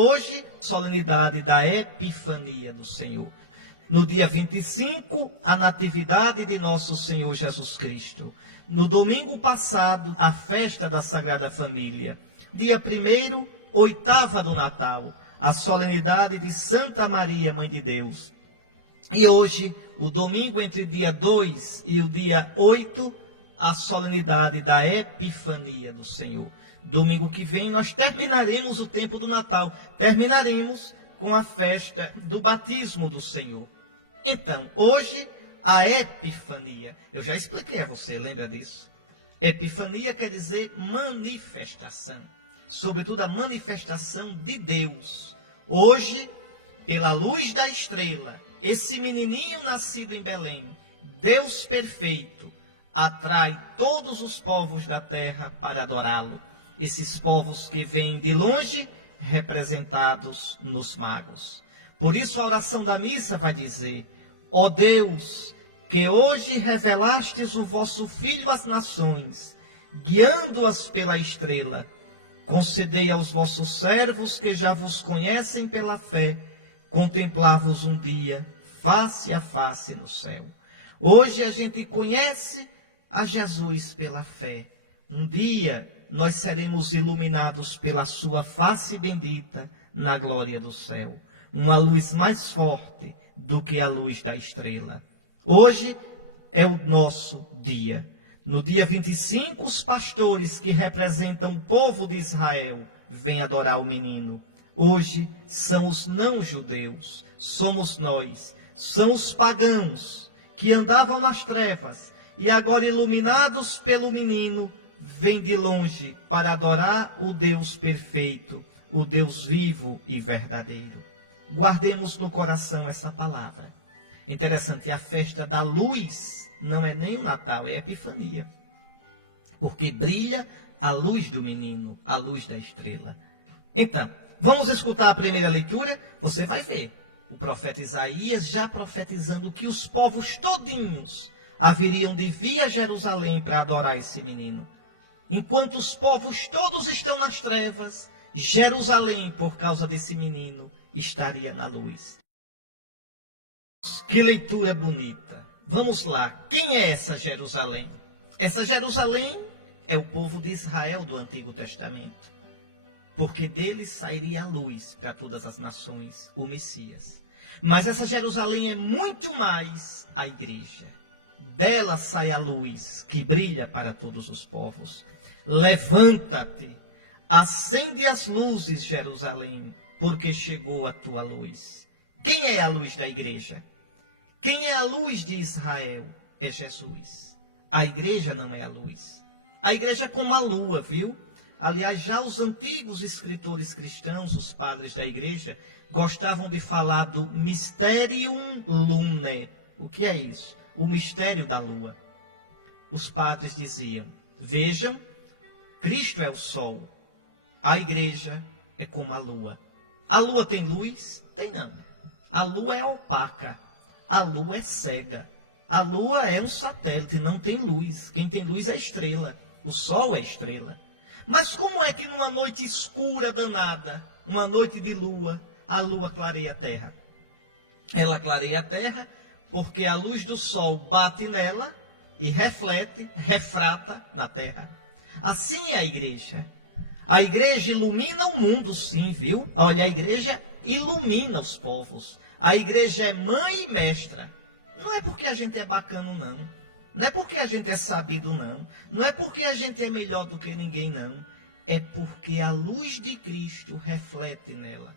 Hoje, solenidade da Epifania do Senhor. No dia 25, a natividade de nosso Senhor Jesus Cristo. No domingo passado, a festa da Sagrada Família. Dia 1º, oitava do Natal, a solenidade de Santa Maria, Mãe de Deus. E hoje, o domingo entre dia 2 e o dia 8, a solenidade da Epifania do Senhor. Domingo que vem nós terminaremos o tempo do Natal, terminaremos com a festa do batismo do Senhor. Então, hoje, a Epifania, eu já expliquei a você, lembra disso? Epifania quer dizer manifestação, sobretudo a manifestação de Deus. Hoje, pela luz da estrela, esse menininho nascido em Belém, Deus perfeito, atrai todos os povos da terra para adorá-lo. Esses povos que vêm de longe, representados nos magos. Por isso a oração da missa vai dizer: ó Deus, que hoje revelastes o vosso Filho às nações, guiando-as pela estrela, concedei aos vossos servos que já vos conhecem pela fé, contemplar-vos um dia, face a face no céu. Hoje a gente conhece a Jesus pela fé. Um dia nós seremos iluminados pela sua face bendita na glória do céu. Uma luz mais forte do que a luz da estrela. Hoje é o nosso dia. No dia 25, os pastores que representam o povo de Israel vêm adorar o menino. Hoje são os não-judeus, somos nós, são os pagãos que andavam nas trevas e agora iluminados pelo menino, vêm de longe para adorar o Deus perfeito, o Deus vivo e verdadeiro. Guardemos no coração essa palavra. Interessante, a festa da luz não é nem o Natal, é a Epifania. Porque brilha a luz do menino, a luz da estrela. Então, vamos escutar a primeira leitura, você vai ver. O profeta Isaías já profetizando que os povos todinhos haveriam de vir a Jerusalém para adorar esse menino. Enquanto os povos todos estão nas trevas, Jerusalém, por causa desse menino, estaria na luz. Que leitura bonita. Vamos lá. Quem é essa Jerusalém? Essa Jerusalém é o povo de Israel do Antigo Testamento. Porque dele sairia a luz para todas as nações, o Messias. Mas essa Jerusalém é muito mais a igreja. Dela sai a luz que brilha para todos os povos. Levanta-te, acende as luzes, Jerusalém, porque chegou a tua luz. Quem é a luz da igreja? Quem é a luz de Israel? É Jesus. A igreja não é a luz. A igreja é como a lua, viu? Aliás, já os antigos escritores cristãos, os padres da igreja, gostavam de falar do Mysterium Lunae. O que é isso? O mistério da lua. Os padres diziam: vejam, Cristo é o sol. A igreja é como a lua. A lua tem luz? Tem não. A lua é opaca. A lua é cega. A lua é um satélite, não tem luz. Quem tem luz é a estrela. O sol é a estrela. Mas como é que numa noite escura danada, uma noite de lua, a lua clareia a terra? Ela clareia a terra porque a luz do sol bate nela e reflete, refrata na terra. Assim é a igreja. A igreja ilumina o mundo, sim, viu? Olha, a igreja ilumina os povos. A igreja é mãe e mestra. Não é porque a gente é bacano, não. Não é porque a gente é sabido, não. Não é porque a gente é melhor do que ninguém, não. É porque a luz de Cristo reflete nela.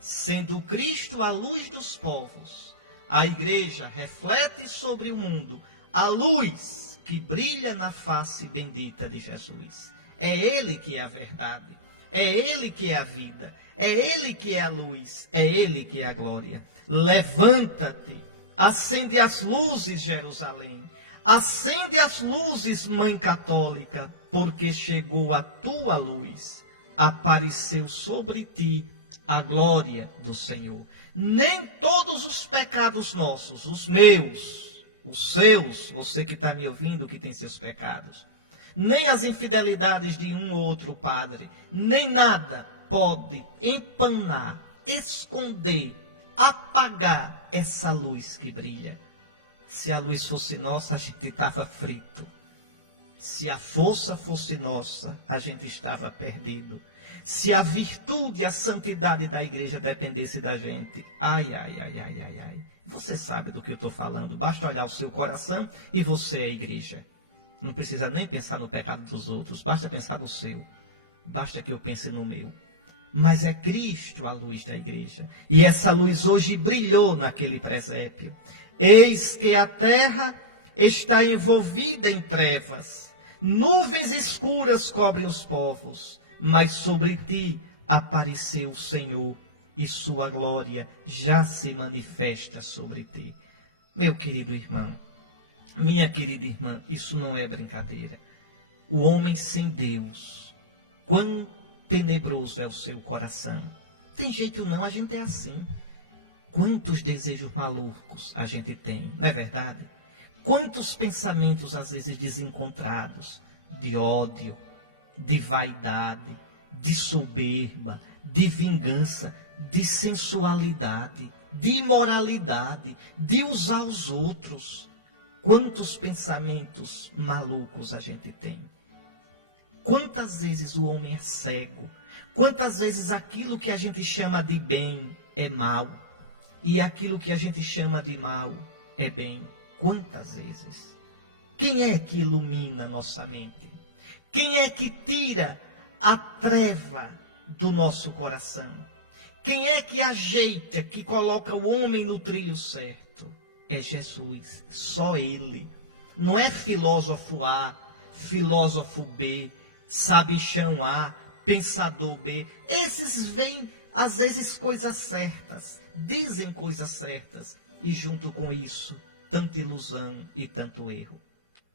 Sendo Cristo a luz dos povos, a igreja reflete sobre o mundo a luz que brilha na face bendita de Jesus. É Ele que é a verdade. É Ele que é a vida. É Ele que é a luz. É Ele que é a glória. Levanta-te. Acende as luzes, Jerusalém. Acende as luzes, Mãe Católica, porque chegou a tua luz. Apareceu sobre ti a glória do Senhor. Nem todos os pecados nossos, os meus, os seus, você que está me ouvindo que tem seus pecados, nem as infidelidades de um ou outro padre, nem nada pode empanar, esconder, apagar essa luz que brilha. Se a luz fosse nossa, a gente estava frito. Se a força fosse nossa, a gente estava perdido. Se a virtude e a santidade da igreja dependesse da gente, ai, ai, ai, ai, ai, ai. Você sabe do que eu estou falando. Basta olhar o seu coração e você é a igreja. Não precisa nem pensar no pecado dos outros, basta pensar no seu. Basta que eu pense no meu. Mas é Cristo a luz da igreja. E essa luz hoje brilhou naquele presépio. Eis que a terra está envolvida em trevas. Nuvens escuras cobrem os povos. Mas sobre ti apareceu o Senhor. E sua glória já se manifesta sobre ti. Meu querido irmão, minha querida irmã, isso não é brincadeira. O homem sem Deus, quão tenebroso é o seu coração. Tem jeito não, a gente é assim. Quantos desejos malucos a gente tem, não é verdade? Quantos pensamentos às vezes desencontrados, de ódio, de vaidade, de soberba, de vingança, de sensualidade, de imoralidade, de usar os outros. Quantos pensamentos malucos a gente tem? Quantas vezes o homem é cego? Quantas vezes aquilo que a gente chama de bem é mal? E aquilo que a gente chama de mal é bem? Quantas vezes? Quem é que ilumina nossa mente? Quem é que tira a treva do nosso coração? Quem é que ajeita, que coloca o homem no trilho certo? É Jesus, só Ele. Não é filósofo A, filósofo B, sabichão A, pensador B. Esses veem, às vezes, coisas certas, dizem coisas certas, e junto com isso, tanta ilusão e tanto erro.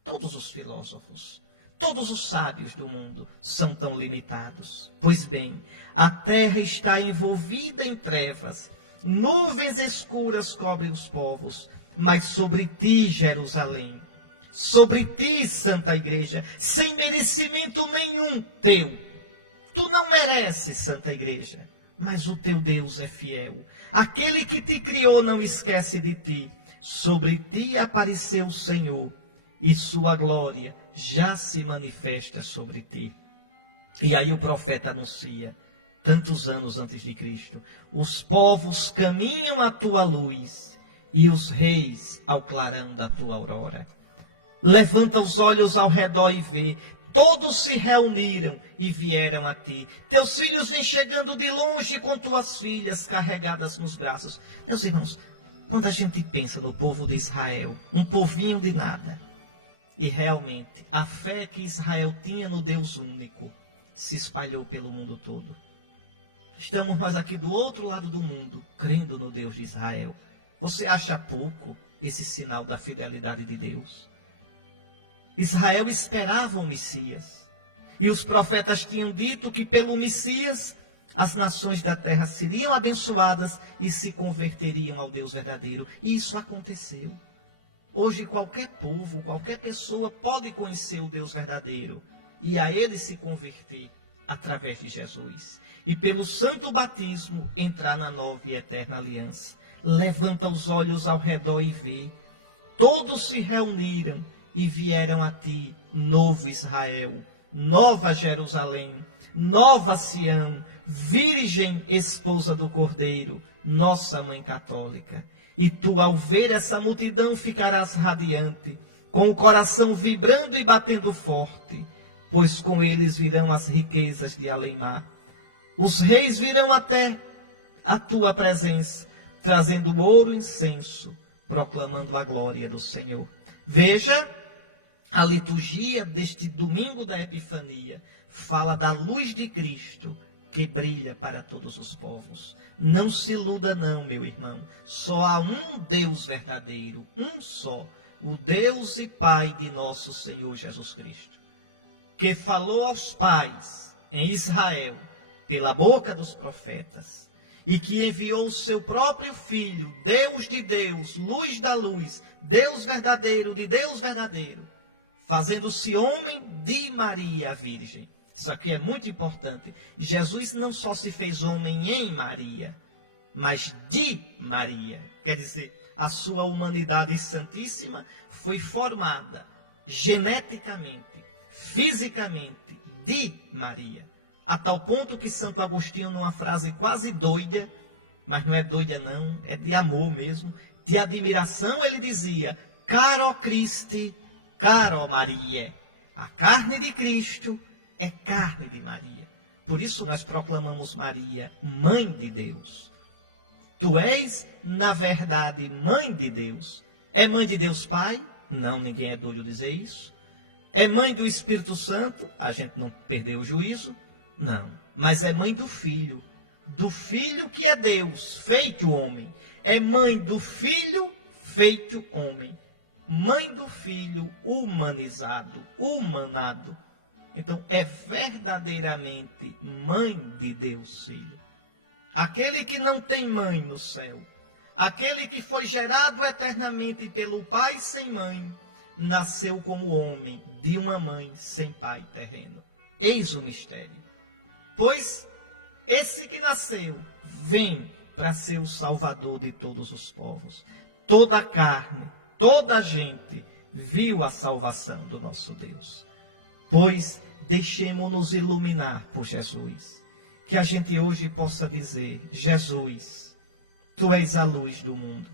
Todos os filósofos, todos os sábios do mundo são tão limitados. Pois bem, a terra está envolvida em trevas, nuvens escuras cobrem os povos, mas sobre ti, Jerusalém, sobre ti, Santa Igreja, sem merecimento nenhum teu. Tu não mereces, Santa Igreja, mas o teu Deus é fiel. Aquele que te criou não esquece de ti. Sobre ti apareceu o Senhor, e sua glória já se manifesta sobre ti. E aí o profeta anuncia, tantos anos antes de Cristo, os povos caminham à tua luz, e os reis ao clarão da tua aurora. Levanta os olhos ao redor e vê, todos se reuniram e vieram a ti. Teus filhos vêm chegando de longe com tuas filhas carregadas nos braços. Meus irmãos, quando a gente pensa no povo de Israel, um povinho de nada, e realmente a fé que Israel tinha no Deus único se espalhou pelo mundo todo. Estamos nós aqui do outro lado do mundo, crendo no Deus de Israel. Você acha pouco esse sinal da fidelidade de Deus? Israel esperava o Messias. E os profetas tinham dito que pelo Messias as nações da terra seriam abençoadas e se converteriam ao Deus verdadeiro. E isso aconteceu. Hoje qualquer povo, qualquer pessoa pode conhecer o Deus verdadeiro e a ele se converter através de Jesus. E pelo santo batismo entrar na nova e eterna aliança. Levanta os olhos ao redor e vê. Todos se reuniram e vieram a ti, novo Israel, nova Jerusalém, nova Sião, virgem esposa do Cordeiro, nossa mãe católica. E tu, ao ver essa multidão, ficarás radiante, com o coração vibrando e batendo forte, pois com eles virão as riquezas de além-mar. Os reis virão até a tua presença, trazendo ouro e incenso, proclamando a glória do Senhor. Veja, a liturgia deste domingo da Epifania fala da luz de Cristo que brilha para todos os povos. Não se iluda não, meu irmão. Só há um Deus verdadeiro, um só, o Deus e Pai de nosso Senhor Jesus Cristo, que falou aos pais em Israel, pela boca dos profetas, e que enviou o seu próprio Filho, Deus de Deus, luz da luz, Deus verdadeiro de Deus verdadeiro, fazendo-se homem de Maria a Virgem, Isso aqui é muito importante. Jesus não só se fez homem em Maria, mas de Maria. Quer dizer, a sua humanidade santíssima foi formada geneticamente, fisicamente, de Maria. A tal ponto que Santo Agostinho, numa frase quase doida, mas não é doida não, é de amor mesmo, de admiração, ele dizia: Caro Christi, caro Maria, a carne de Cristo é carne de Maria. Por isso nós proclamamos Maria, Mãe de Deus. Tu és, na verdade, Mãe de Deus. É Mãe de Deus Pai? Não, ninguém é doido dizer isso. É Mãe do Espírito Santo? A gente não perdeu o juízo? Não. Mas é Mãe do Filho que é Deus, feito homem. É Mãe do Filho, feito homem. Mãe do Filho humanizado, humanado. Então, é verdadeiramente Mãe de Deus, Filho. Aquele que não tem mãe no céu, aquele que foi gerado eternamente pelo Pai sem mãe, nasceu como homem de uma mãe sem pai terreno. Eis o mistério. Pois esse que nasceu vem para ser o Salvador de todos os povos. Toda a carne, toda a gente viu a salvação do nosso Deus. Pois deixemo-nos iluminar por Jesus. Que a gente hoje possa dizer: Jesus, Tu és a luz do mundo.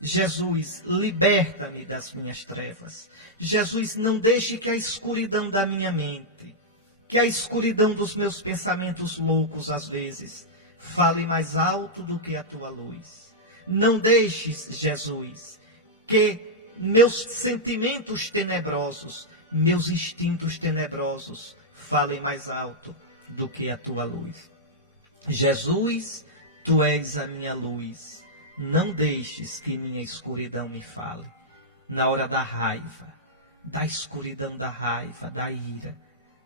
Jesus, liberta-me das minhas trevas. Jesus, não deixe que a escuridão da minha mente, que a escuridão dos meus pensamentos loucos, às vezes, fale mais alto do que a Tua luz. Não deixes, Jesus, que meus sentimentos tenebrosos, meus instintos tenebrosos, falem mais alto do que a Tua luz. Jesus, Tu és a minha luz. Não deixes que minha escuridão me fale. Na hora da raiva, da escuridão da raiva, da ira,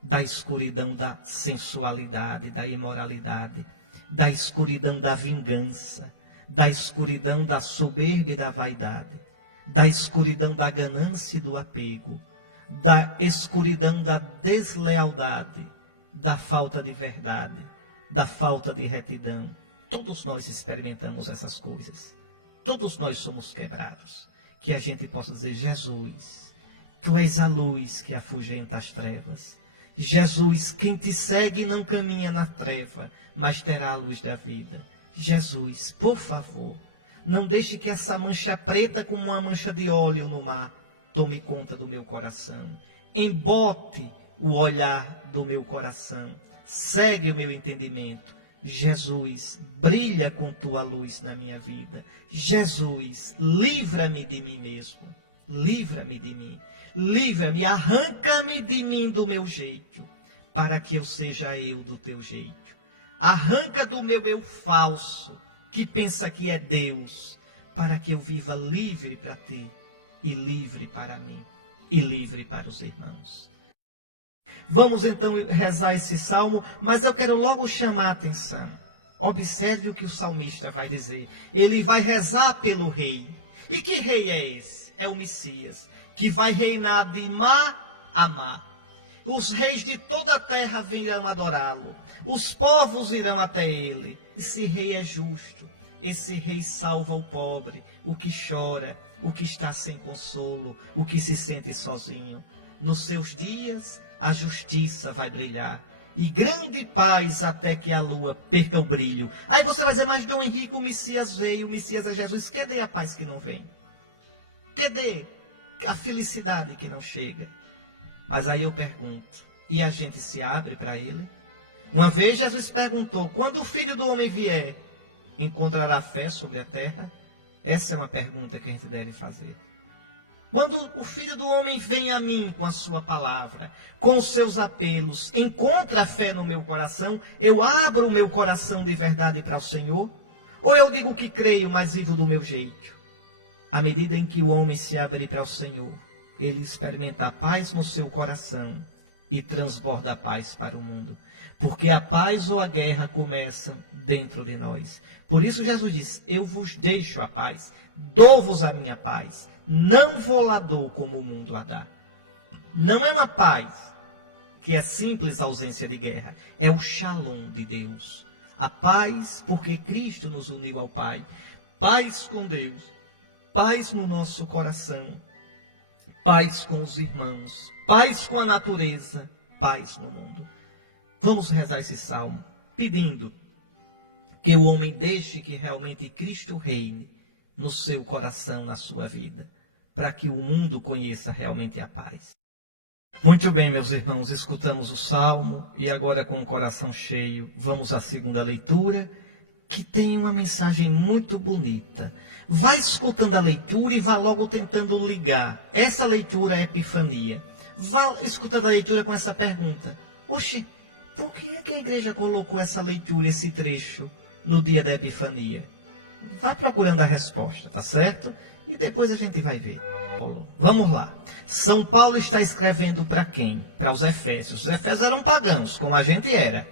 da escuridão da sensualidade, da imoralidade, da escuridão da vingança, da escuridão da soberba e da vaidade, da escuridão da ganância e do apego, da escuridão da deslealdade, da falta de verdade, da falta de retidão. Todos nós experimentamos essas coisas. Todos nós somos quebrados. Que a gente possa dizer: Jesus, Tu és a luz que afugenta as trevas. Jesus, quem Te segue não caminha na treva, mas terá a luz da vida. Jesus, por favor, não deixe que essa mancha preta, como uma mancha de óleo no mar, tome conta do meu coração. Embote o olhar do meu coração. Segue o meu entendimento. Jesus, brilha com Tua luz na minha vida. Jesus, livra-me de mim mesmo. Livra-me de mim. Livra-me, arranca-me de mim do meu jeito, para que eu seja eu do Teu jeito. Arranca do meu eu falso, que pensa que é Deus, para que eu viva livre para Ti, e livre para mim, e livre para os irmãos. Vamos então rezar esse salmo, mas eu quero logo chamar a atenção. Observe o que o salmista vai dizer. Ele vai rezar pelo rei. E que rei é esse? É o Messias, que vai reinar de má a má. Os reis de toda a terra virão adorá-lo. Os povos irão até ele. Esse rei é justo. Esse rei salva o pobre, o que chora, o que está sem consolo, o que se sente sozinho. Nos seus dias, a justiça vai brilhar, e grande paz até que a lua perca o brilho. Aí você vai dizer: mas Dom Henrique, o Messias veio, o Messias é Jesus. Cadê a paz que não vem? Cadê a felicidade que não chega? Mas aí eu pergunto, e a gente se abre para ele? Uma vez Jesus perguntou: quando o Filho do Homem vier, encontrará fé sobre a terra? Essa é uma pergunta que a gente deve fazer. Quando o Filho do Homem vem a mim com a sua palavra, com os seus apelos, encontra fé no meu coração, eu abro o meu coração de verdade para o Senhor? Ou eu digo que creio, mas vivo do meu jeito? À medida em que o homem se abre para o Senhor, ele experimenta a paz no seu coração e transborda a paz para o mundo. Porque a paz ou a guerra começam dentro de nós. Por isso Jesus diz: eu vos deixo a paz, dou-vos a minha paz. Não vou lá dou como o mundo a dá. Não é uma paz que é simples ausência de guerra. É o Shalom de Deus. A paz, porque Cristo nos uniu ao Pai. Paz com Deus. Paz no nosso coração. Paz com os irmãos. Paz com a natureza. Paz no mundo. Vamos rezar esse salmo, pedindo que o homem deixe que realmente Cristo reine no seu coração, na sua vida, para que o mundo conheça realmente a paz. Muito bem, meus irmãos, escutamos o salmo e agora, com o coração cheio, vamos à segunda leitura, que tem uma mensagem muito bonita. Vá escutando a leitura e vá logo tentando ligar essa leitura à Epifania. Vá escutando a leitura com essa pergunta: oxe, por que a igreja colocou essa leitura, esse trecho, no dia da Epifania? Vá procurando a resposta, tá certo? E depois a gente vai ver. Vamos lá. São Paulo está escrevendo para quem? Para os Efésios. Os Efésios eram pagãos, como a gente era.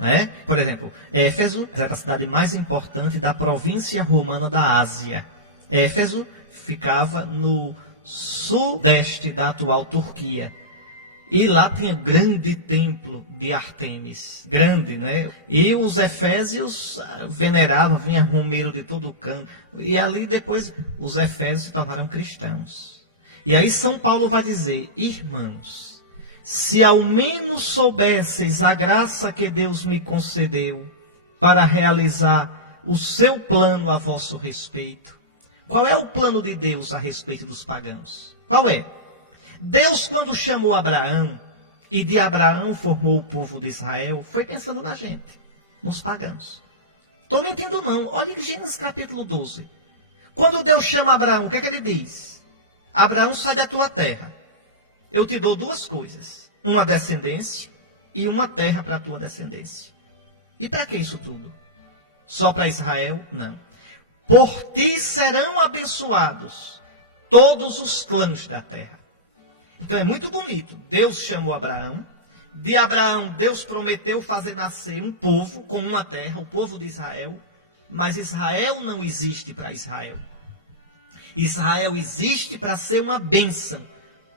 Né? Por exemplo, Éfeso era a cidade mais importante da província romana da Ásia. Éfeso ficava no sudeste da atual Turquia. E lá tinha grande templo de Ártemis, grande, né? E os efésios veneravam, vinha romeiro de todo canto. E ali depois os efésios se tornaram cristãos. E aí São Paulo vai dizer: irmãos, se ao menos soubesseis a graça que Deus me concedeu para realizar o seu plano a vosso respeito. Qual é o plano de Deus a respeito dos pagãos? Qual é? Deus, quando chamou Abraão, e de Abraão formou o povo de Israel, foi pensando na gente, nos pagãos. Estou mentindo não, olha Gênesis capítulo 12. Quando Deus chama Abraão, o que é que ele diz? Abraão, sai da tua terra. Eu te dou duas coisas, uma descendência e uma terra para a tua descendência. E para que isso tudo? Só para Israel? Não. Por ti serão abençoados todos os clãs da terra. Então é muito bonito. Deus chamou Abraão. De Abraão, Deus prometeu fazer nascer um povo com uma terra, o povo de Israel. Mas Israel não existe para Israel. Israel existe para ser uma bênção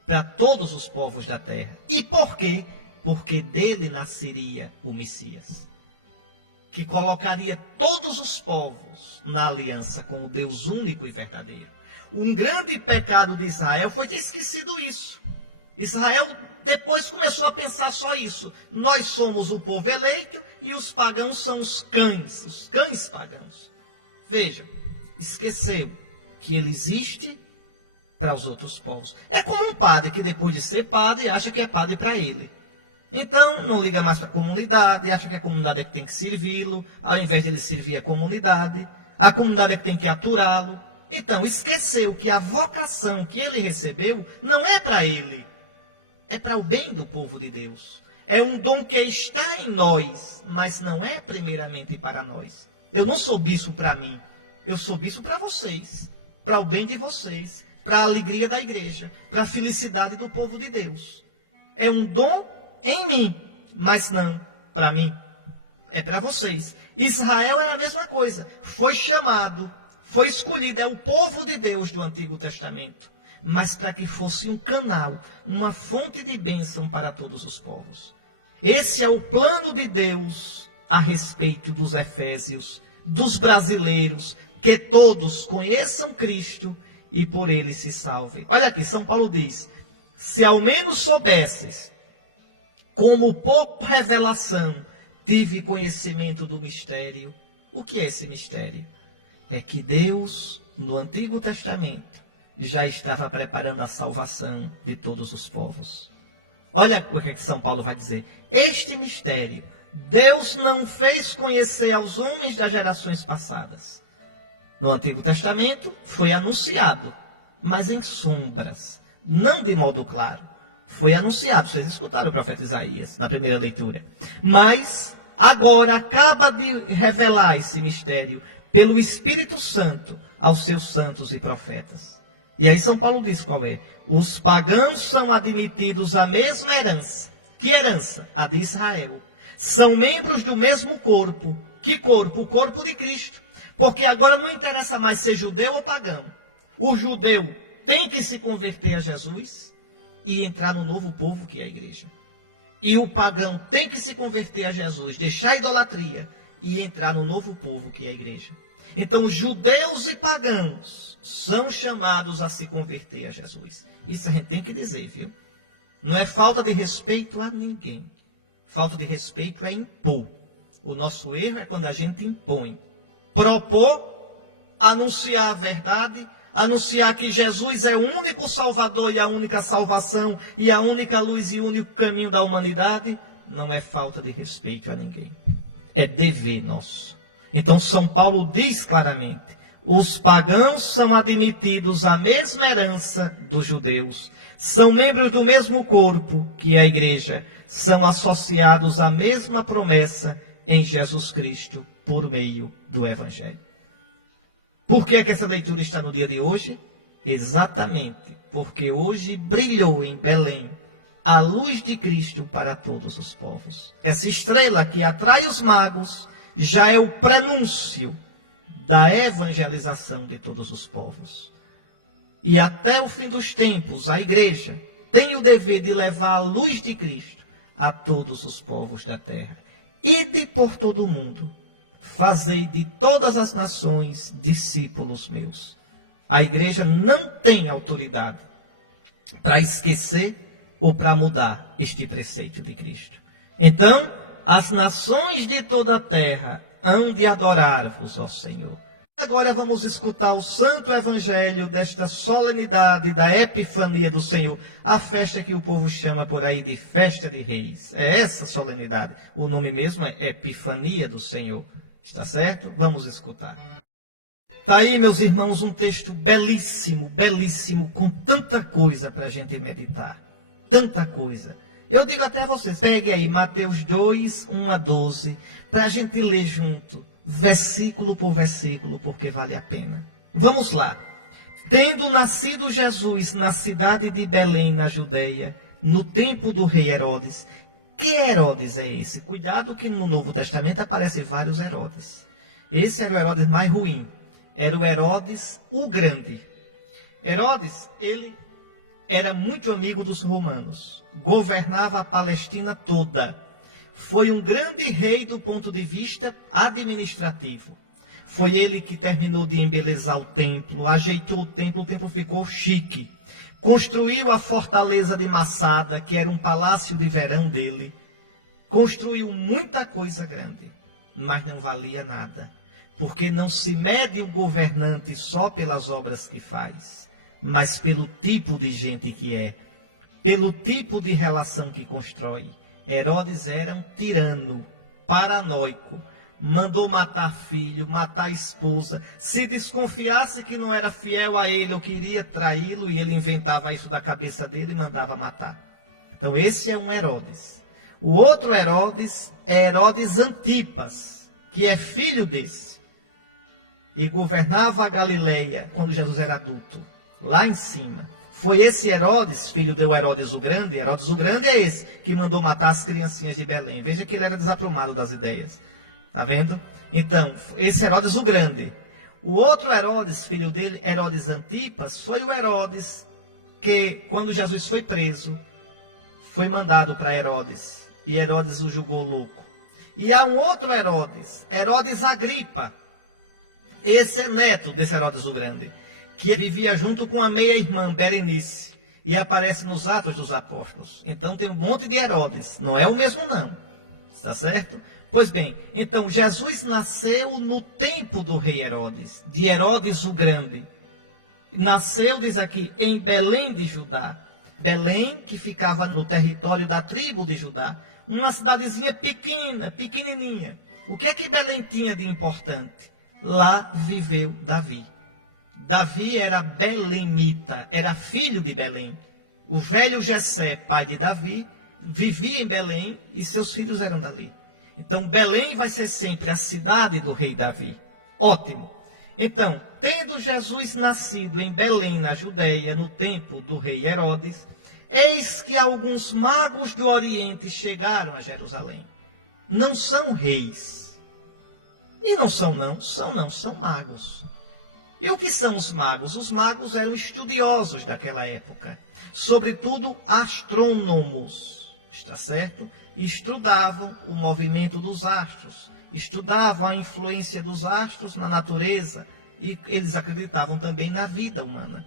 para todos os povos da terra. E por quê? Porque dele nasceria o Messias, que colocaria todos os povos na aliança com o Deus único e verdadeiro. Um grande pecado de Israel foi ter esquecido isso. Israel depois começou a pensar só isso. Nós somos o povo eleito e os pagãos são os cães pagãos. Vejam, esqueceu que ele existe para os outros povos. É como um padre que depois de ser padre acha que é padre para ele. Então não liga mais para a comunidade, acha que a comunidade é que tem que servi-lo, ao invés de ele servir a comunidade é que tem que aturá-lo. Então esqueceu que a vocação que ele recebeu não é para ele. É para o bem do povo de Deus. É um dom que está em nós, mas não é primeiramente para nós. Eu não sou bispo para mim. Eu sou bispo para vocês. Para o bem de vocês. Para a alegria da igreja. Para a felicidade do povo de Deus. É um dom em mim, mas não para mim. É para vocês. Israel era a mesma coisa. Foi chamado, foi escolhido. É o povo de Deus do Antigo Testamento. Mas para que fosse um canal, uma fonte de bênção para todos os povos. Esse é o plano de Deus a respeito dos efésios, dos brasileiros, que todos conheçam Cristo e por ele se salvem. Olha aqui, São Paulo diz: se ao menos soubesses, como por revelação tive conhecimento do mistério. O que é esse mistério? É que Deus, no Antigo Testamento, já estava preparando a salvação de todos os povos. Olha o que São Paulo vai dizer. Este mistério, Deus não fez conhecer aos homens das gerações passadas. No Antigo Testamento foi anunciado, mas em sombras, não de modo claro. Foi anunciado, vocês escutaram o profeta Isaías na primeira leitura. Mas agora acaba de revelar esse mistério pelo Espírito Santo aos seus santos e profetas. E aí São Paulo diz qual é. Os pagãos são admitidos à mesma herança. Que herança? A de Israel. São membros do mesmo corpo. Que corpo? O corpo de Cristo. Porque agora não interessa mais ser judeu ou pagão. O judeu tem que se converter a Jesus e entrar no novo povo que é a igreja. E o pagão tem que se converter a Jesus, deixar a idolatria e entrar no novo povo que é a igreja. Então, judeus e pagãos são chamados a se converter a Jesus. Isso a gente tem que dizer, viu? Não é falta de respeito a ninguém. Falta de respeito é impor. O nosso erro é quando a gente impõe. Propor, anunciar a verdade, anunciar que Jesus é o único Salvador e a única salvação e a única luz e o único caminho da humanidade, não é falta de respeito a ninguém. É dever nosso. Então São Paulo diz claramente, os pagãos são admitidos à mesma herança dos judeus, são membros do mesmo corpo que é a igreja, são associados à mesma promessa em Jesus Cristo por meio do Evangelho. Por que é que essa leitura está no dia de hoje? Exatamente porque hoje brilhou em Belém a luz de Cristo para todos os povos. Essa estrela que atrai os magos já é o prenúncio da evangelização de todos os povos. E até o fim dos tempos, a igreja tem o dever de levar a luz de Cristo a todos os povos da terra. Ide por todo o mundo, fazei de todas as nações discípulos meus. A igreja não tem autoridade para esquecer ou para mudar este preceito de Cristo. Então, as nações de toda a terra hão de adorar-vos, ó Senhor. Agora vamos escutar o Santo Evangelho desta solenidade da Epifania do Senhor, a festa que o povo chama por aí de Festa de Reis. É essa solenidade. O nome mesmo é Epifania do Senhor. Está certo? Vamos escutar. Está aí, meus irmãos, um texto belíssimo, belíssimo, com tanta coisa para a gente meditar. Tanta coisa. Eu digo até a vocês, pegue aí Mateus 2, 1 a 12, para a gente ler junto, versículo por versículo, porque vale a pena. Vamos lá. Tendo nascido Jesus na cidade de Belém, na Judeia, no tempo do rei Herodes. Que Herodes é esse? Cuidado que no Novo Testamento aparecem vários Herodes. Esse era o Herodes mais ruim. Era o Herodes o Grande. Herodes, ele era muito amigo dos romanos. Governava a Palestina toda. Foi um grande rei do ponto de vista administrativo. Foi ele que terminou de embelezar o templo, ajeitou o templo ficou chique. Construiu a fortaleza de Massada, que era um palácio de verão dele. Construiu muita coisa grande, mas não valia nada. Porque não se mede o governante só pelas obras que faz, mas pelo tipo de gente que é, pelo tipo de relação que constrói. Herodes era um tirano, paranoico, mandou matar filho, matar esposa. Se desconfiasse que não era fiel a ele ou queria traí-lo, e ele inventava isso da cabeça dele e mandava matar. Então esse é um Herodes. O outro Herodes é Herodes Antipas, que é filho desse. E governava a Galileia quando Jesus era adulto, lá em cima. Foi esse Herodes, filho do Herodes o Grande. Herodes o Grande é esse que mandou matar as criancinhas de Belém. Veja que ele era desaprumado das ideias. Está vendo? Então, esse Herodes o Grande. O outro Herodes, filho dele, Herodes Antipas, foi o Herodes que, quando Jesus foi preso, foi mandado para Herodes. E Herodes o julgou louco. E há um outro Herodes, Herodes Agripa. Esse é neto desse Herodes o Grande, que vivia junto com a meia-irmã Berenice, e aparece nos Atos dos Apóstolos. Então tem um monte de Herodes, não é o mesmo não, está certo? Pois bem, então Jesus nasceu no tempo do rei Herodes, de Herodes o Grande. Nasceu, diz aqui, em Belém de Judá. Belém, que ficava no território da tribo de Judá, uma cidadezinha pequena, pequenininha. O que é que Belém tinha de importante? Lá viveu Davi. Davi era belemita, era filho de Belém. O velho Jessé, pai de Davi, vivia em Belém e seus filhos eram dali. Então, Belém vai ser sempre a cidade do rei Davi. Ótimo. Então, tendo Jesus nascido em Belém, na Judeia, no tempo do rei Herodes, eis que alguns magos do Oriente chegaram a Jerusalém. Não são reis. E não são são magos. E o que são os magos? Os magos eram estudiosos daquela época, sobretudo astrônomos. está certo? E estudavam o movimento dos astros, estudavam a influência dos astros na natureza, e eles acreditavam também na vida humana.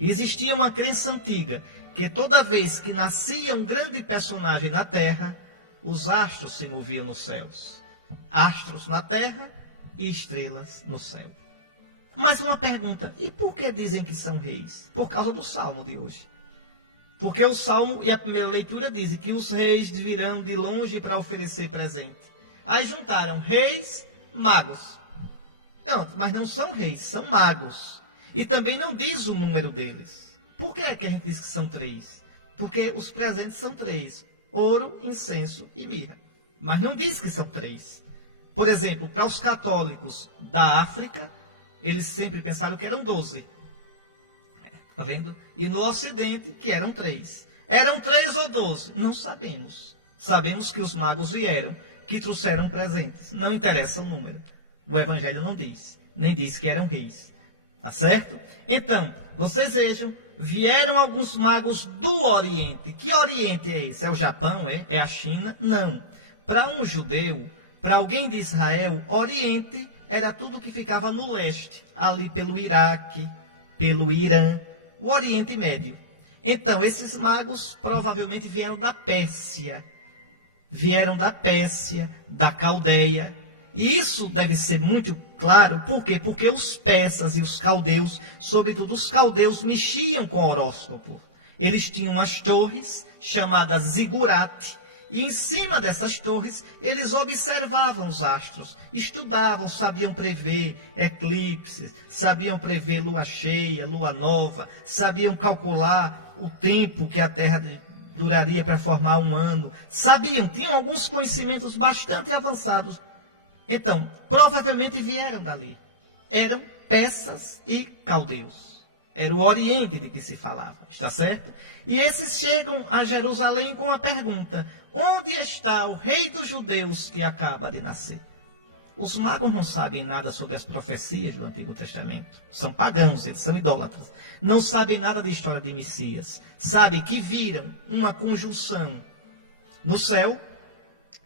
E existia uma crença antiga, que toda vez que nascia um grande personagem na Terra, os astros se moviam nos céus. Astros na Terra e estrelas no céu. Mas uma pergunta, e por que dizem que são reis? Por causa do Salmo de hoje. Porque o Salmo e a primeira leitura dizem que os reis virão de longe para oferecer presente. Aí juntaram reis, magos. Não, mas não são reis, são magos. E também não diz o número deles. Por que é que a gente diz que são 3? Porque os presentes são 3. Ouro, incenso e mirra. Mas não diz que são 3. Por exemplo, para os católicos da África, eles sempre pensaram que eram 12. Está vendo? E no Ocidente, que eram 3. Eram 3 ou 12? Não sabemos. Sabemos que os magos vieram, que trouxeram presentes. Não interessa o número. O Evangelho não diz. Nem diz que eram reis. Tá certo? Então, vocês vejam, vieram alguns magos do Oriente. Que Oriente é esse? É o Japão? É a China? Não. Para um judeu, para alguém de Israel, Oriente era tudo que ficava no leste, ali pelo Iraque, pelo Irã, o Oriente Médio. Então, esses magos provavelmente vieram da Pérsia. Vieram da Pérsia, da Caldeia. E isso deve ser muito claro, por quê? Porque os persas e os caldeus, sobretudo os caldeus, mexiam com o horóscopo. Eles tinham as torres, chamadas zigurate, e em cima dessas torres, eles observavam os astros, estudavam, sabiam prever eclipses, sabiam prever lua cheia, lua nova, sabiam calcular o tempo que a Terra duraria para formar um ano, sabiam, tinham alguns conhecimentos bastante avançados. Então, provavelmente vieram dali. Eram persas e caldeus. Era o Oriente de que se falava, está certo? E esses chegam a Jerusalém com a pergunta: onde está o rei dos judeus que acaba de nascer? Os magos não sabem nada sobre as profecias do Antigo Testamento. São pagãos, eles são idólatras. Não sabem nada de história de Messias. Sabem que viram uma conjunção no céu,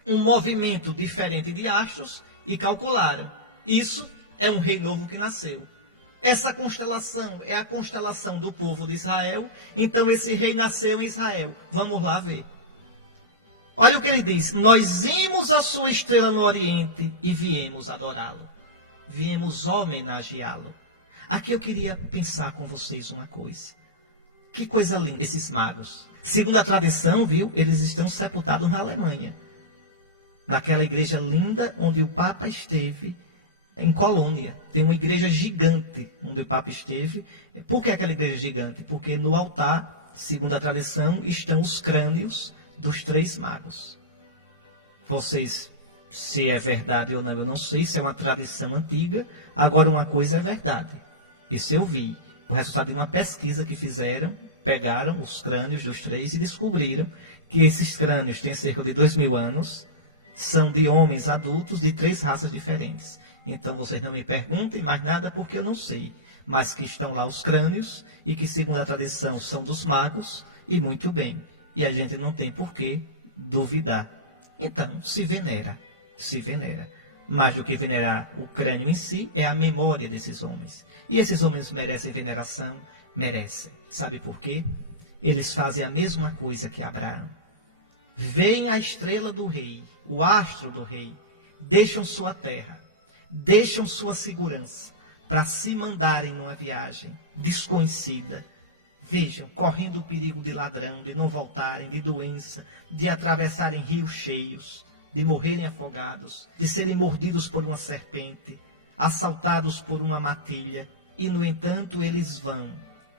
um movimento diferente de astros e calcularam. Isso é um rei novo que nasceu. Essa constelação é a constelação do povo de Israel. Então esse rei nasceu em Israel. Vamos lá ver. Olha o que ele diz: nós vimos a sua estrela no Oriente e viemos adorá-lo. Viemos homenageá-lo. Aqui eu queria pensar com vocês uma coisa. Que coisa linda esses magos. Segundo a tradição, viu, eles estão sepultados na Alemanha. Naquela igreja linda onde o Papa esteve, em Colônia. Tem uma igreja gigante onde o Papa esteve. Por que aquela igreja gigante? Porque no altar, segundo a tradição, estão os crânios dos 3 magos. Vocês, se é verdade ou não, eu não sei, se é uma tradição antiga. Agora, uma coisa é verdade. Isso eu vi. O resultado de uma pesquisa que fizeram, pegaram os crânios dos 3 e descobriram que esses crânios têm cerca de 2000 anos, são de homens adultos de 3 raças diferentes. Então, vocês não me perguntem mais nada porque eu não sei. Mas que estão lá os crânios e que, segundo a tradição, são dos magos, e muito bem. E a gente não tem por que duvidar. Então, se venera. Se venera. Mais do que venerar o crânio em si, é a memória desses homens. E esses homens merecem veneração? Merecem. Sabe por quê? Eles fazem a mesma coisa que Abraão. Veem a estrela do rei, o astro do rei, deixam sua terra, deixam sua segurança para se mandarem numa viagem desconhecida. Vejam, correndo o perigo de ladrão, de não voltarem, de doença, de atravessarem rios cheios, de morrerem afogados, de serem mordidos por uma serpente, assaltados por uma matilha. E, no entanto, eles vão,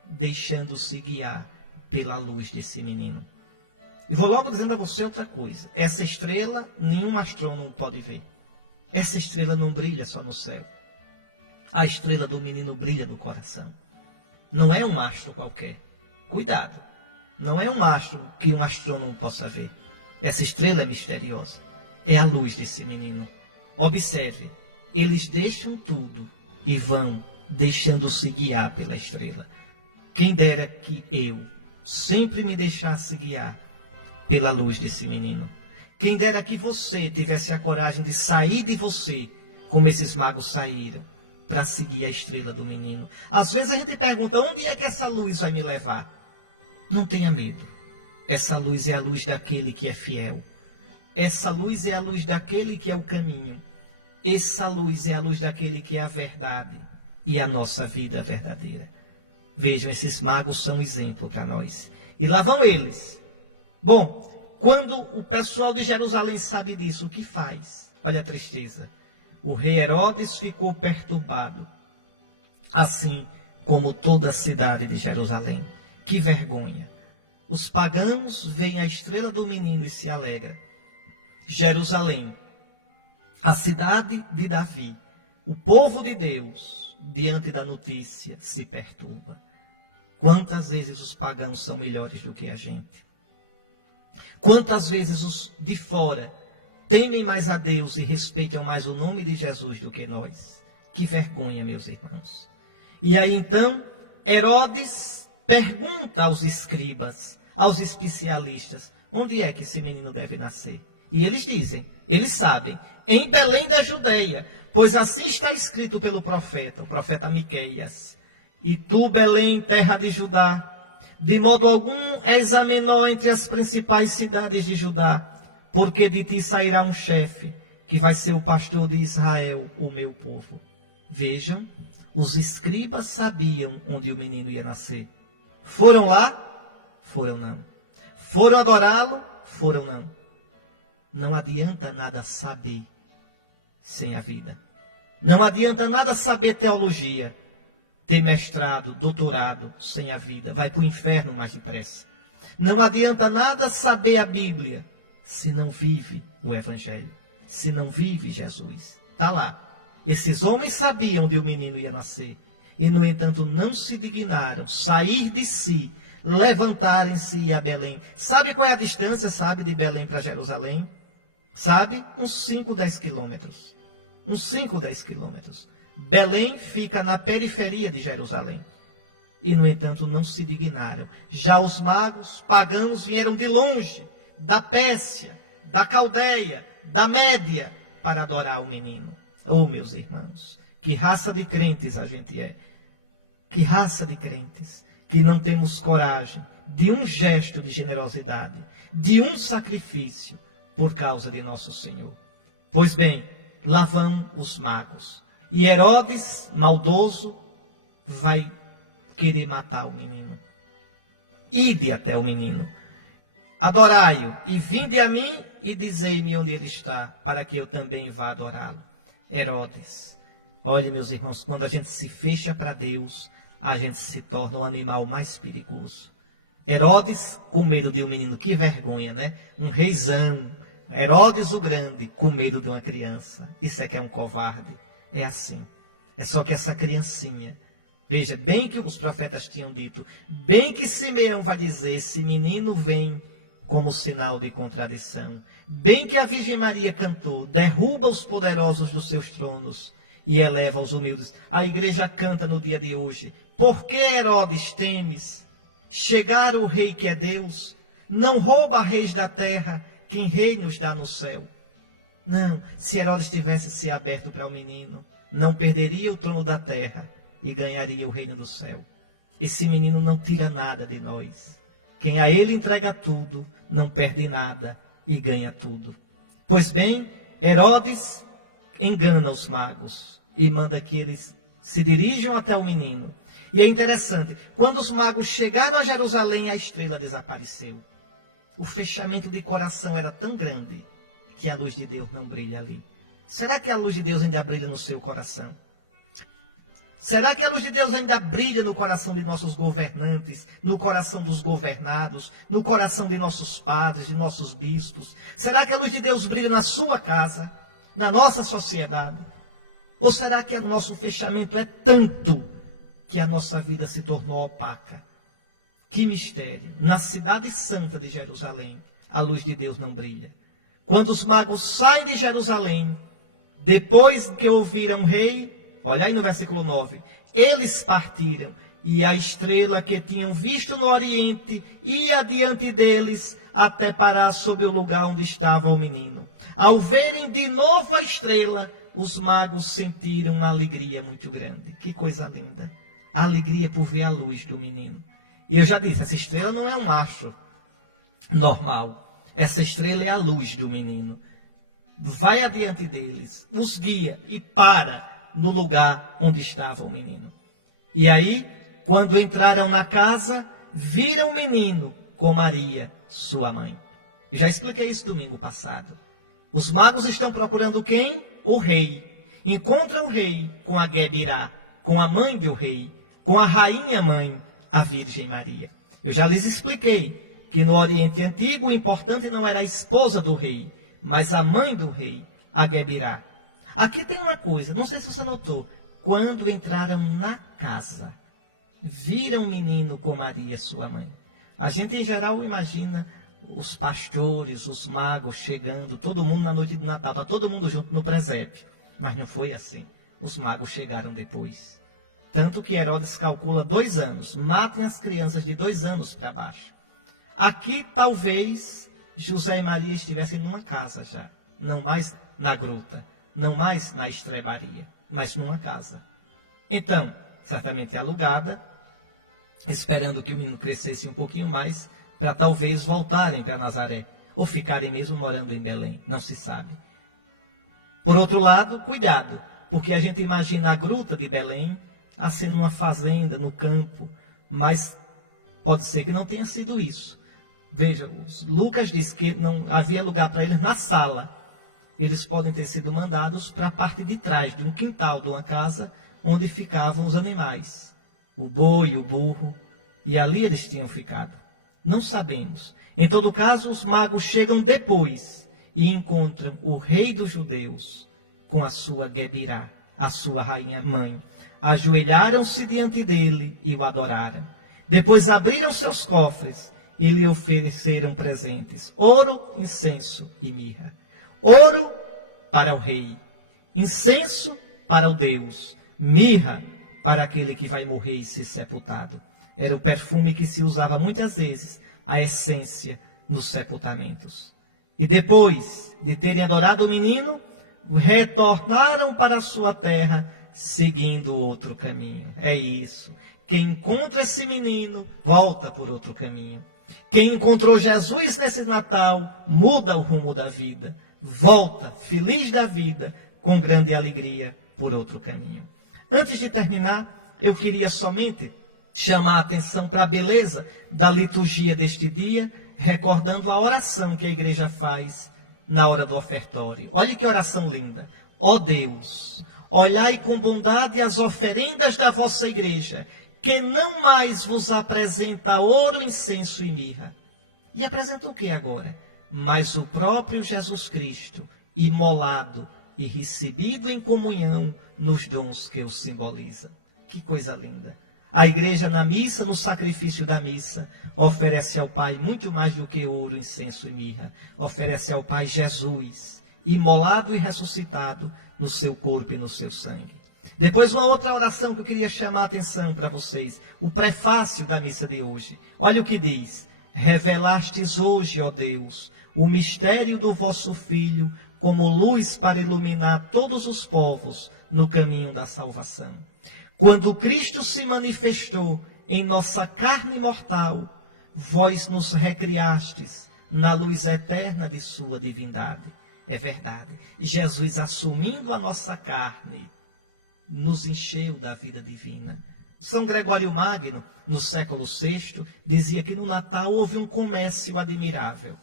deixando-se guiar pela luz desse menino. E vou logo dizendo a você outra coisa. Essa estrela, nenhum astrônomo pode ver. Essa estrela não brilha só no céu. A estrela do menino brilha no coração. Não é um astro qualquer. Cuidado. Não é um astro que um astrônomo possa ver. Essa estrela é misteriosa. É a luz desse menino. Observe. Eles deixam tudo e vão deixando-se guiar pela estrela. Quem dera que eu sempre me deixasse guiar pela luz desse menino. Quem dera que você tivesse a coragem de sair de você, como esses magos saíram, para seguir a estrela do menino. Às vezes a gente pergunta, onde é que essa luz vai me levar? Não tenha medo. Essa luz é a luz daquele que é fiel. Essa luz é a luz daquele que é o caminho. Essa luz é a luz daquele que é a verdade e a nossa vida verdadeira. Vejam, esses magos são exemplo para nós. E lá vão eles. Bom, quando o pessoal de Jerusalém sabe disso, o que faz? Olha a tristeza. O rei Herodes ficou perturbado, assim como toda a cidade de Jerusalém. Que vergonha! Os pagãos veem a estrela do menino e se alegram. Jerusalém, a cidade de Davi, o povo de Deus, diante da notícia, se perturba. Quantas vezes os pagãos são melhores do que a gente? Quantas vezes os de fora temem mais a Deus e respeitam mais o nome de Jesus do que nós? Que vergonha, meus irmãos. E aí então, Herodes pergunta aos escribas, aos especialistas, onde é que esse menino deve nascer? E eles dizem, eles sabem, em Belém da Judeia, pois assim está escrito pelo profeta, o profeta Miqueias. E tu, Belém, terra de Judá, de modo algum és a menor entre as principais cidades de Judá, porque de ti sairá um chefe, que vai ser o pastor de Israel, o meu povo. Vejam, os escribas sabiam onde o menino ia nascer. Foram lá? Foram não. Foram adorá-lo? Foram não. Não adianta nada saber sem a vida. Não adianta nada saber teologia, ter mestrado, doutorado sem a vida. Vai para o inferno mais depressa. Não adianta nada saber a Bíblia se não vive o Evangelho, se não vive Jesus. Está lá. Esses homens sabiam onde o menino ia nascer e, no entanto, não se dignaram sair de si, levantarem-se e ir a Belém. Sabe qual é a distância, sabe, de Belém para Jerusalém? Sabe? Uns 5, 10 quilômetros. Uns 5, 10 quilômetros. Belém fica na periferia de Jerusalém. E, no entanto, não se dignaram. Já os magos pagãos vieram de longe, da Pérsia, da Caldeia, da Média, para adorar o menino. Oh, meus irmãos, que raça de crentes a gente é. Que raça de crentes que não temos coragem de um gesto de generosidade, de um sacrifício por causa de nosso Senhor. Pois bem, lá vão os magos. E Herodes, maldoso, vai querer matar o menino. Ide até o menino, adorai-o, e vinde a mim e dizei-me onde ele está, para que eu também vá adorá-lo. Herodes, olha, meus irmãos, quando a gente se fecha para Deus, a gente se torna o animal mais perigoso. Herodes com medo de um menino, que vergonha, né? Um reizão, Herodes o Grande, com medo de uma criança. Isso é que é um covarde. É assim. É só que essa criancinha, veja, bem que os profetas tinham dito, bem que Simeão vai dizer, esse menino vem como sinal de contradição. Bem que a Virgem Maria cantou, derruba os poderosos dos seus tronos e eleva os humildes. A igreja canta no dia de hoje, por que, Herodes, temes? Chegar o rei que é Deus, não rouba reis da terra, quem reinos dá no céu. Não, se Herodes tivesse se aberto para o menino, não perderia o trono da terra e ganharia o reino do céu. Esse menino não tira nada de nós. Quem a ele entrega tudo, não perde nada e ganha tudo. Pois bem, Herodes engana os magos e manda que eles se dirijam até o menino. E é interessante, quando os magos chegaram a Jerusalém, a estrela desapareceu. O fechamento de coração era tão grande que a luz de Deus não brilha ali. Será que a luz de Deus ainda brilha no seu coração? Será que a luz de Deus ainda brilha no coração de nossos governantes, no coração dos governados, no coração de nossos padres, de nossos bispos? Será que a luz de Deus brilha na sua casa, na nossa sociedade? Ou será que o nosso fechamento é tanto que a nossa vida se tornou opaca? Que mistério! Na cidade santa de Jerusalém, a luz de Deus não brilha. Quando os magos saem de Jerusalém, depois que ouviram o rei, olha aí no versículo 9, eles partiram, e a estrela que tinham visto no oriente ia diante deles, até parar sobre o lugar onde estava o menino. Ao verem de novo a estrela, os magos sentiram uma alegria muito grande. Que coisa linda! A alegria por ver a luz do menino. E eu já disse, essa estrela não é um astro normal. Essa estrela é a luz do menino. Vai adiante deles, os guia e para no lugar onde estava o menino. E aí, quando entraram na casa, viram o menino com Maria, sua mãe. Eu já expliquei isso domingo passado. Os magos estão procurando quem? O rei. Encontram o rei com a Gebirá, com a mãe do rei, com a rainha mãe, a Virgem Maria. Eu já lhes expliquei que no Oriente Antigo o importante não era a esposa do rei, mas a mãe do rei, a Gebirá. Aqui tem uma coisa, não sei se você notou. Quando entraram na casa, viram o menino com Maria, sua mãe. A gente, em geral, imagina os pastores, os magos chegando, todo mundo na noite de Natal, está todo mundo junto no presépio. Mas não foi assim. Os magos chegaram depois. Tanto que Herodes calcula 2 anos. Matem as crianças de 2 anos para baixo. Aqui, talvez, José e Maria estivessem numa casa já. Não mais na gruta, não mais na estrebaria, mas numa casa. Então, certamente alugada, esperando que o menino crescesse um pouquinho mais, para talvez voltarem para Nazaré, ou ficarem mesmo morando em Belém, não se sabe. Por outro lado, cuidado, porque a gente imagina a gruta de Belém assim numa fazenda, no campo, mas pode ser que não tenha sido isso. Veja, Lucas diz que não havia lugar para eles na sala. Eles podem ter sido mandados para a parte de trás, de um quintal, de uma casa, onde ficavam os animais. O boi, o burro, e ali eles tinham ficado. Não sabemos. Em todo caso, os magos chegam depois e encontram o rei dos judeus com a sua Gebirá, a sua rainha mãe. Ajoelharam-se diante dele e o adoraram. Depois abriram seus cofres e lhe ofereceram presentes: ouro, incenso e mirra. Ouro para o rei, incenso para o Deus, mirra para aquele que vai morrer e ser sepultado. Era o perfume que se usava muitas vezes, a essência nos sepultamentos. E depois de terem adorado o menino, retornaram para a sua terra, seguindo outro caminho. É isso. Quem encontra esse menino, volta por outro caminho. Quem encontrou Jesus nesse Natal, muda o rumo da vida. Volta, feliz da vida, com grande alegria, por outro caminho. Antes de terminar, eu queria somente chamar a atenção para a beleza da liturgia deste dia, recordando a oração que a igreja faz na hora do ofertório. Olha que oração linda. Ó Deus, olhai com bondade as oferendas da vossa igreja, que não mais vos apresenta ouro, incenso e mirra. E apresenta o que agora? Mas o próprio Jesus Cristo, imolado e recebido em comunhão nos dons que o simboliza. Que coisa linda. A igreja na missa, no sacrifício da missa, oferece ao Pai muito mais do que ouro, incenso e mirra. Oferece ao Pai Jesus, imolado e ressuscitado no seu corpo e no seu sangue. Depois uma outra oração que eu queria chamar a atenção para vocês. O prefácio da missa de hoje. Olha o que diz. Revelastes hoje, ó Deus, o mistério do vosso Filho, como luz para iluminar todos os povos no caminho da salvação. Quando Cristo se manifestou em nossa carne mortal, vós nos recriastes na luz eterna de sua divindade. É verdade. Jesus, assumindo a nossa carne, nos encheu da vida divina. São Gregório Magno, no século VI, dizia que no Natal houve um comércio admirável.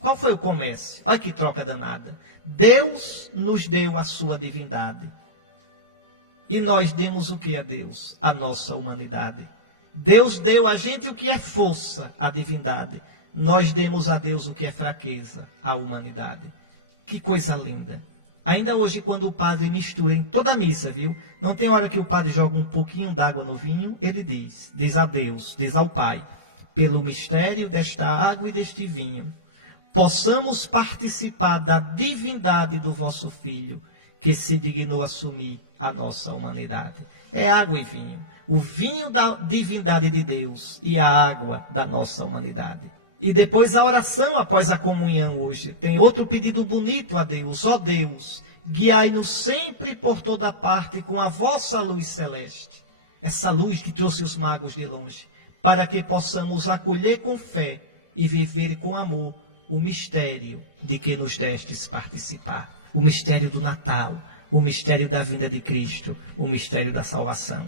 Qual foi o comércio? Olha que troca danada. Deus nos deu a sua divindade. E nós demos o que a Deus? A nossa humanidade. Deus deu a gente o que é força, a divindade. Nós demos a Deus o que é fraqueza, a humanidade. Que coisa linda. Ainda hoje, quando o padre mistura em toda a missa, viu? Não tem hora que o padre joga um pouquinho d'água no vinho, ele diz a Deus, diz ao Pai, pelo mistério desta água e deste vinho, possamos participar da divindade do vosso Filho, que se dignou assumir a nossa humanidade. É água e vinho. O vinho da divindade de Deus e a água da nossa humanidade. E depois a oração após a comunhão hoje. Tem outro pedido bonito a Deus. Ó Deus, guiai-nos sempre por toda parte com a vossa luz celeste. Essa luz que trouxe os magos de longe. Para que possamos acolher com fé e viver com amor o mistério de que nos destes participar. O mistério do Natal, o mistério da vinda de Cristo, o mistério da salvação.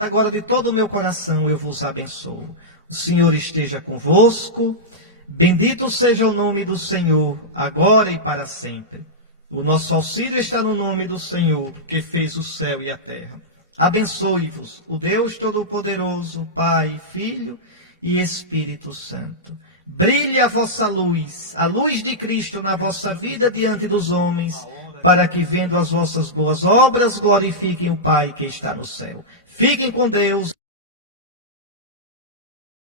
Agora de todo o meu coração eu vos abençoo. O Senhor esteja convosco, bendito seja o nome do Senhor, agora e para sempre. O nosso auxílio está no nome do Senhor, que fez o céu e a terra. Abençoe-vos o Deus Todo-Poderoso, Pai, Filho e Espírito Santo. Brilhe a vossa luz, a luz de Cristo na vossa vida diante dos homens, para que, vendo as vossas boas obras, glorifiquem o Pai que está no céu. Fiquem com Deus.